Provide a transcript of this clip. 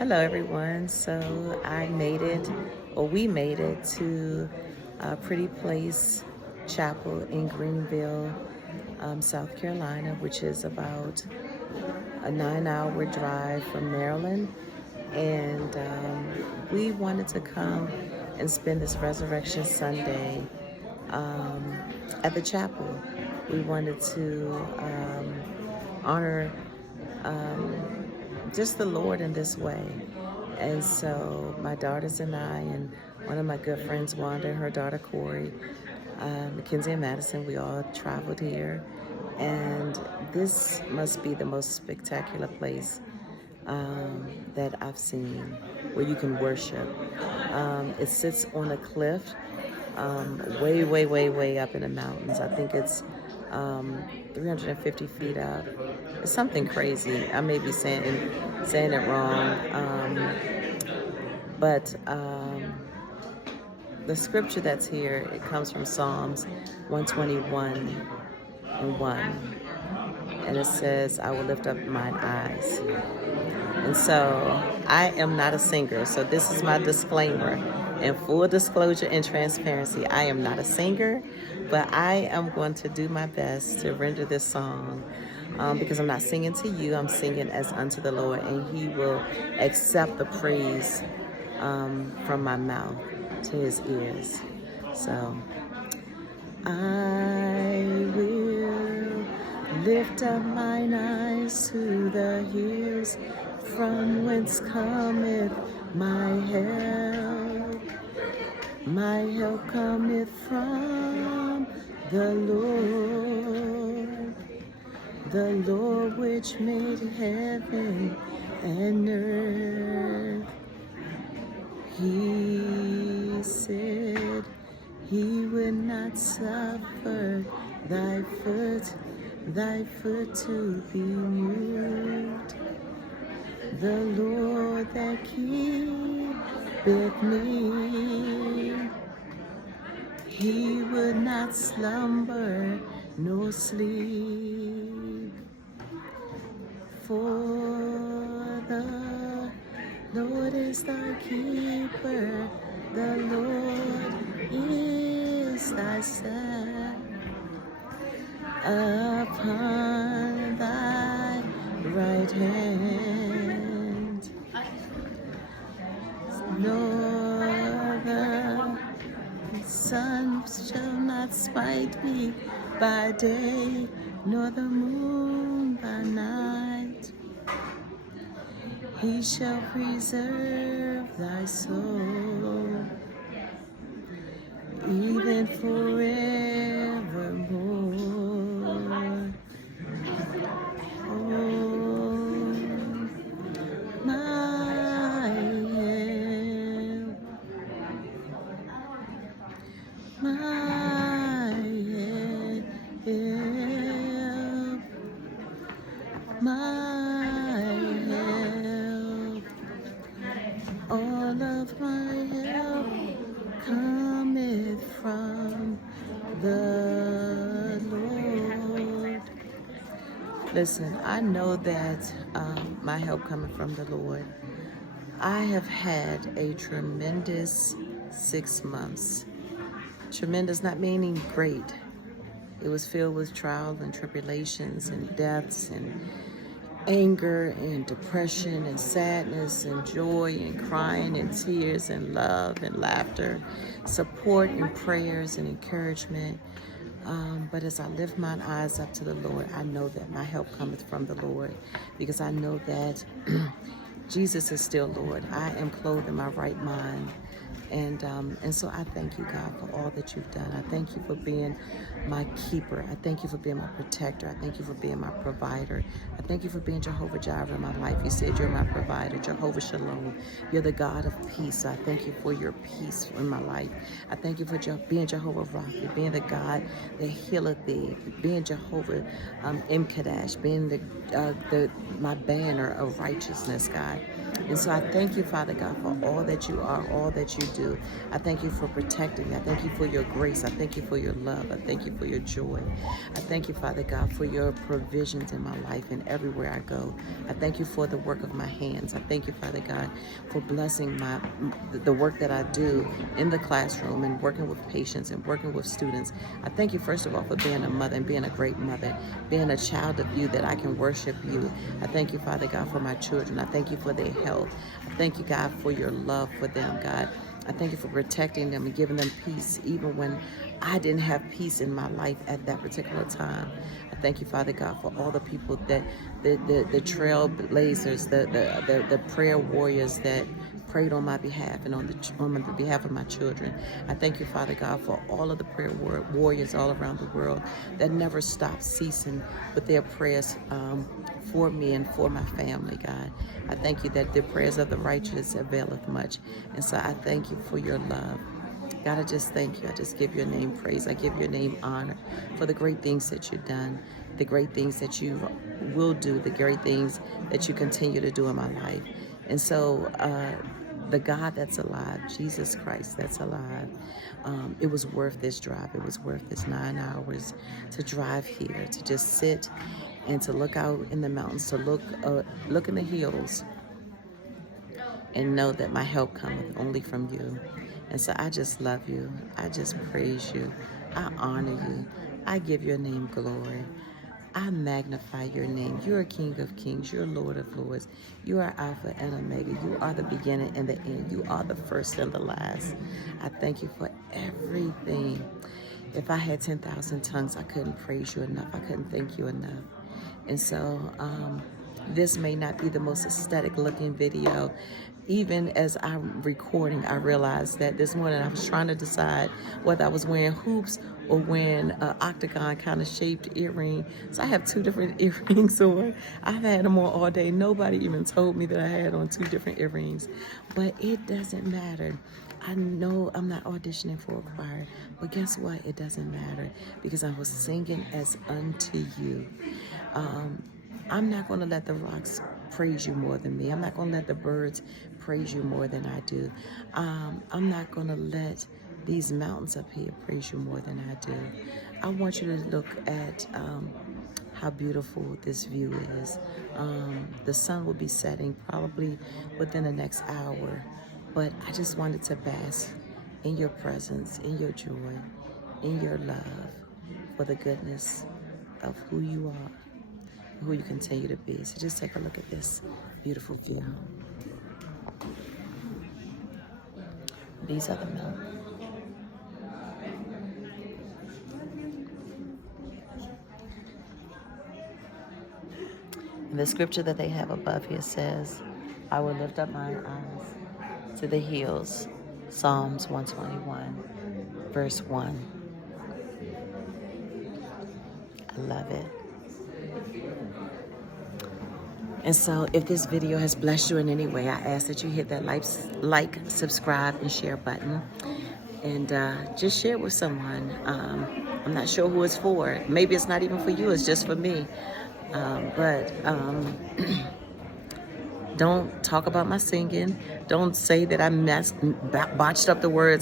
Hello, everyone. So I made it, or we made it to Pretty Place Chapel in Greenville, South Carolina, which is about a 9-hour drive from Maryland. And we wanted to come and spend this Resurrection Sunday um, at the chapel. We wanted to honor just the Lord in this way. And so my daughters and I, and one of my good friends, Wanda, and her daughter Corey, Mackenzie and Madison, we all traveled here. And this must be the most spectacular place that I've seen where you can worship. It sits on a cliff way, way, way, way up in the mountains. I think it's 350 feet up. It's something crazy. I may be saying it wrong, but the scripture that's here, it comes from Psalms 121:1, and it says, "I will lift up mine eyes." And so I am not a singer, so this is my disclaimer. In full disclosure and transparency, I am not a singer, but I am going to do my best to render this song because I'm not singing to you, I'm singing as unto the Lord, and He will accept the praise from my mouth to His ears. So, I will lift up mine eyes to the hills, from whence cometh my help. My help cometh from the Lord which made heaven and earth. He said He would not suffer thy foot to be moved. The Lord that keepeth me, He would not slumber nor sleep. For the Lord is thy keeper, the Lord is thy staff upon thy right hand. Nor the sun shall not smite me by day, nor the moon by night. He shall preserve thy soul, even forevermore. Oh, my help, my help, my help, all of my help cometh from the Lord. Listen, I know that my help coming from the Lord. I have had a tremendous 6 months. Tremendous not meaning great. It was filled with trials and tribulations and deaths and anger and depression and sadness and joy and crying and tears and love and laughter, support and prayers and encouragement. But as I lift mine eyes up to the Lord, I know that my help cometh from the Lord, because I know that Jesus is still Lord. I am clothed in my right mind. And so I thank you, God, for all that you've done. I thank you for being my keeper. I thank you for being my protector. I thank you for being my provider. I thank you for being Jehovah Jireh in my life. You said you're my provider, Jehovah Shalom. You're the God of peace. So I thank you for your peace in my life. I thank you for being Jehovah Rapha, being the God that healeth thee, being Jehovah M'Kadash, being my banner of righteousness, God. And so I thank you, Father God, for all that you are, all that you do. do. I thank you for protecting me. I thank you for your grace. I thank you for your love. I thank you for your joy. I thank you, Father God, for your provisions in my life and everywhere I go. I thank you for the work of my hands. I thank you, Father God, for blessing the work that I do in the classroom and working with patients and working with students. I thank you, first of all, for being a mother and being a great mother, being a child of you, that I can worship you. I thank you, Father God, for my children. I thank you for their health. I thank you, God, for your love for them, God. I thank you for protecting them and giving them peace, even when I didn't have peace in my life at that particular time. I thank you, Father God, for all the people that, the trailblazers, the prayer warriors that prayed on my behalf and on the behalf of my children. I thank you, Father God, for all of the prayer warriors all around the world that never stop ceasing with their prayers for me and for my family, God. I thank you that the prayers of the righteous availeth much. And so I thank you for your love. God, I just thank you. I just give your name praise. I give your name honor for the great things that you've done, the great things that you will do, the great things that you continue to do in my life. And so the God that's alive, Jesus Christ that's alive, it was worth this drive. It was worth this 9 hours to drive here, to just sit and to look out in the mountains, to look in the hills and know that my help cometh only from you. And so I just love you. I just praise you. I honor you. I give your name glory. I magnify your name. You're a King of Kings. You're Lord of Lords. You are Alpha and Omega. You are the beginning and the end. You are the first and the last. I thank you for everything. If I had 10,000 tongues, I couldn't praise you enough. I couldn't thank you enough. And so this may not be the most aesthetic looking video. Even as I'm recording, I realized that this morning I was trying to decide whether I was wearing hoops or wearing an octagon kind of shaped earring. So I have 2 different earrings on. I've had them on all day. Nobody even told me that I had on 2 different earrings. But it doesn't matter. I know I'm not auditioning for a choir, but guess what? It doesn't matter because I was singing as unto you. I'm not going to let the rocks praise you more than me. I'm not going to let the birds praise you more than I do. I'm not going to let these mountains up here praise you more than I do. I want you to look at how beautiful this view is. The sun will be setting probably within the next hour, but I just wanted to bask in your presence, in your joy, in your love, for the goodness of who you are, who you continue to be. So just take a look at this beautiful view. These are the mountains. And the scripture that they have above here says, I will lift up mine eyes to the hills. Psalms 121, verse 1. I love it. And so if this video has blessed you in any way, I ask that you hit that like, subscribe, and share button. And just share it with someone. I'm not sure who it's for. Maybe it's not even for you. It's just for me. But don't talk about my singing. Don't say that I botched up the words.